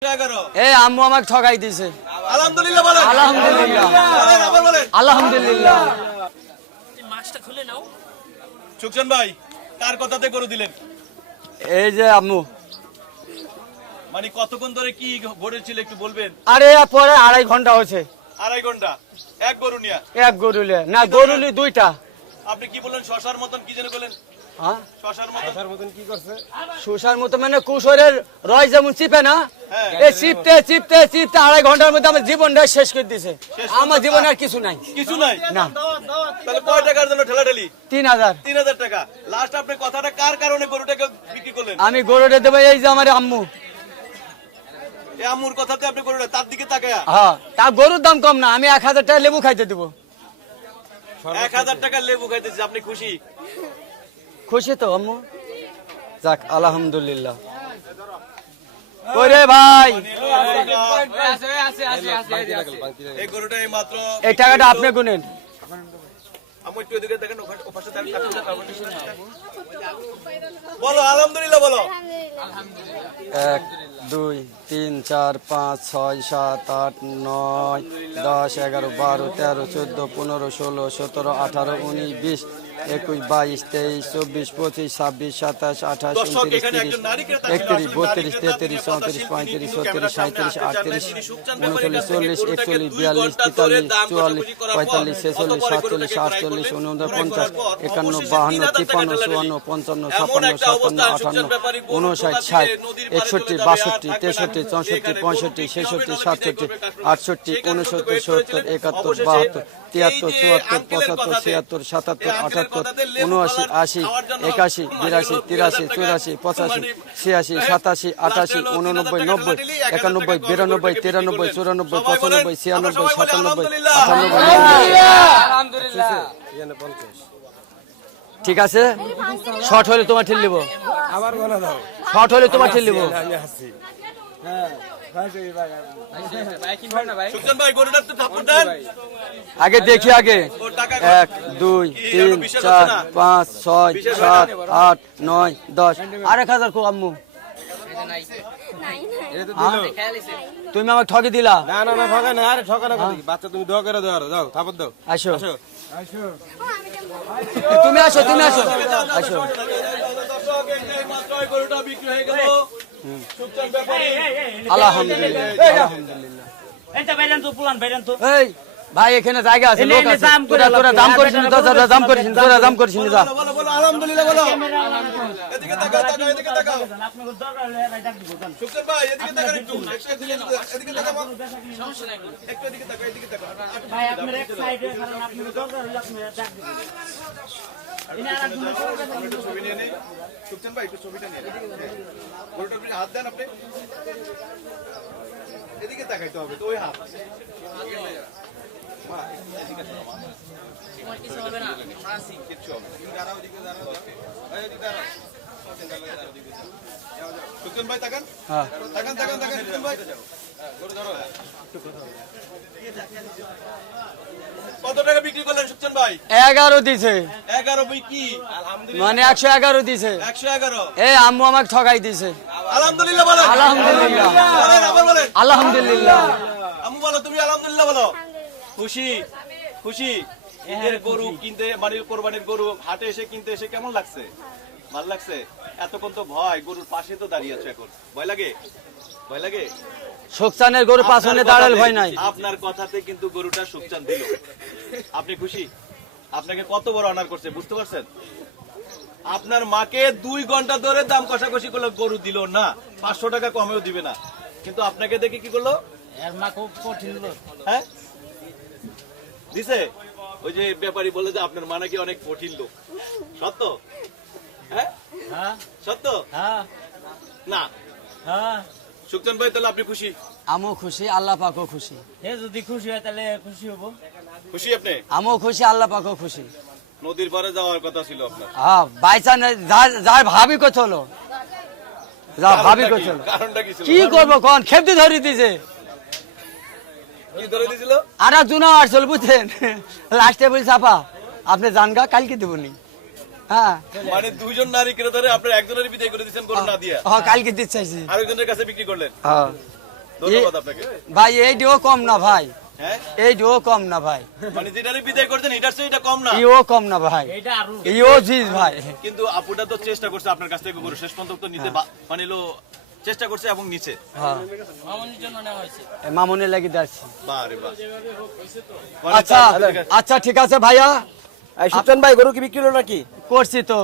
এই আম্মু আমাকে ঠকাই দিয়েছে। আলহামদুলিল্লাহ বলেন। আলহামদুলিল্লাহ বলেন, আবার বলেন। আলহামদুলিল্লাহ। মাছটা খুলে নাও। সুকসান ভাই কার কথাতে গরু দিলেন? এই যে আম্মু। মানে কতক্ষণ ধরে কি ঘটেছিল একটু বলবেন? আরে পরে 2.5 ঘন্টা হয়েছে। 2.5 ঘন্টা এক গরু নিয়া? এক গরুলে না, গরুলি 2টা। আপনি কি বললেন? শশার মতন কি যেন বলেন? হ্যাঁ শশার মতন কি করছে? শোষার মতো মানে কুশোরের রয় যেমন চিপে না, হ্যাঁ। এই চিপতে চিপতে চিপতে 2.5 ঘন্টার মধ্যে আমার জীবনটা শেষ করে দিছে। আমার জীবনে আর কিছু নাই। কিছু নাই না। তাহলে কয় টাকার জন্য ঠেলাঠেলি? 3000। 3000 টাকা। লাস্ট আপনি কথাটা কার কারণে গরুটাকে বিক্রি করলেন? আমি গরুটা দেবো এই যে আমার আম্মু। এই আম্মুর কথাতে আপনি গরুটা তার দিকে তাকায়া হ্যাঁ, তা গরুর দাম কম না, আমি 1000 টাকা লেবু খাইতে দেবো। 1000 টাকা লেবু খাইতেছি, আপনি খুশি? খুশি তো আম্মু? যাক আলহামদুলিল্লাহ। ওরে ভাই এই গরুটা এই মাত্র এই টাকাটা আপনি গুনেন। আম্মু একটু এদিকে দেখেন, ওপাশে দেখেন, বলো আলহামদুলিল্লাহ বলো। 1 2 3 4 5 6 7 8 9 10 11 12 13 14 15 16 17 18 19 20 21 22 23 24 25 26 27 28 29 30 31 32 33 34 35 36 37 38 39 40 41 42 43 44 45 46 47 48 49 50 51 52 53 54 55 56 57 58 59 60 61 62 63 64 65 66 67 68 69 70 71 72 73 74 75 76 77 78 79 80 81 82 83 84 85 86 87 88 89 90 91 92 93 94 95 96 97 ঠিক আছে। শর্ট হলে তোমার ঠেল লিব, আবার গলা দাও। শর্ট হলে তোমার ঠেল লিব। আমি হাসি। সুকসান ভাই গরুটার তো থাপ্পড় দেন। আগে দেখি আগে। 1 2 3 4 5 6 7 8 9 10 আর 1000 কো আম্মু। তুমি আমাকে ঠকি দিলা। না না না ঠকা না, আরে ঠকা না কই? বাচ্চা তুমি দোয়া করে দাও, দাও থাপড় দাও। আসো আসো। তুমি আসো, তুমি আসো আসো। গরুটা বিক্রি হয়ে গেল। সুকসান ব্যাপারী আলহামদুলিল্লাহ আলহামদুলিল্লাহ। এটা বাইরেন তো পুলান বাইরেন তো। এই ভাই এখানে জায়গা আছে, লোক আছে। দাম করে তোরা দাম করিস না, তোরা দাম করিস না, তোরা দাম করিস না। যা বলো বলো আলহামদুলিল্লাহ বলো। এদিকে তাকাও তাকাও এদিকে তাকাও। আপনাদের দরকার হলে এটা ডাক দিব জান। সুকসান ভাই এদিকে তাকান একটু। এদিকে তাকাও। সমস্যা নাই। একটু এদিকে তাকাও এদিকে তাকাও। ভাই আপনার এক সাইডে কারণ আপনাদের দরকার হলে আপনি ডাক দিবেন। ইনি আর একজন একটু ছবি নিয়ে নেই। সুকসান ভাই একটু ছবিটা নিয়ে নেন। গরুটার উপরে হাত দেন আপনি। এদিকে তাকাইতে হবে তো, ওই হাত। তোমার কিছু হবে না। কিচ্ছু হবে না। তুমি দাঁড়াও, এদিকে দাঁড়াও। এই এদিকে দাঁড়াও। সুকসান ভাই তাকান। হ্যাঁ তাকান তাকান তাকান সুকসান ভাই। গরু ধরো। কত টাকা বিক্রি করলেন সুকসান ভাই? 11 দিছে, 11 বই কি? মানে 111 দিছে। 111। এই আম্মু আমাকে ঠকাই দিছে। আলহামদুলিল্লাহ বলো। আলহামদুলিল্লাহ বলেন আবার বলেন। আলহামদুলিল্লাহ। আম্মু বলো, তুমি আলহামদুলিল্লাহ বলো। খুশি খুশি। ঈদের গরু কিনতে, মানে কোরবানির গরু হাটে এসে কিনতে এসে কেমন লাগছে? ভালো লাগছে? এতক্ষণ তো ভয়, গরুর পাশে তো দাঁড়িয়ে আছে এখন। ভয় লাগে? ভয় লাগে? সুকসানের গরু পাছনে দাঁড়াল ভয় নাই। আপনার কথাতে কিন্তু গরুটা সুকচান দিল। আপনি খুশি? আপনাকে কত বড় অনার করছে বুঝতে পারছেন? আপনার মাকে 2 ঘন্টা ধরে দাম কষাকষি করলো, গরু দিল না, 500 টাকা কমেও দিবে না, কিন্তু আপনাকে দেখে কি করলো? এর মা খুব কঠিন লোক। হ্যাঁ দিছে। ওই যে ব্যাপারী বলে যে আপনার মা নাকি অনেক কঠিন লোক। সত্য? হ্যাঁ হ্যাঁ সত্য হ্যাঁ না? হ্যাঁ। সুকচান ভাই তাহলে আপনি খুশি? আমও খুশি, আল্লাহ পাকও খুশি। এ যদি খুশি হয় তাহলে খুশি হব। খুশি আপনি? আমও খুশি, আল্লাহ পাকও খুশি। নদীর পারে যাওয়ার কথা ছিল আপনার। হ্যাঁ বাইচান যার ভাবি কত হলো, যা ভাবি কত হলো। কারণটা কি ছিল? কি করবো কোন খেপতে ধরে দিছে। কি ধরে দিয়েছিল? আর জুনা আসল বুঝছেন, লাস্টে বলছে আপা আপনি জানগা কালকে দেবনি। হ্যাঁ মানে 2 জন নারী ক্রেতারে আপনার একজনের বিদায় করে দিয়েছেন গরু না দিয়া, হ্যাঁ কালকে দিতে চাইছি। আরেকজনের কাছে বিক্রি করলেন। হ্যাঁ ধন্যবাদ আপনাকে। ভাই এইটিও কম না ভাই, হ্যাঁ এইটিও কম না ভাই, মানে যেটারে বিদায় করছেন এটার চেয়ে এটা কম না, ইও কম না ভাই, এটা আরো ইও জিজ ভাই। কিন্তু আপুটা তো চেষ্টা করছে আপনার কাছ থেকে গরু শেষ পর্যন্ত তো নিতে মানে চেষ্টা করছে এবং নিচে। হ্যাঁ মামুনি লাগি যাচ্ছি। বারে বাহ। আচ্ছা আচ্ছা ঠিক আছে ভাইয়া, সুচন ভাই গরু কি বিক্রি হলো নাকি? করছি তো।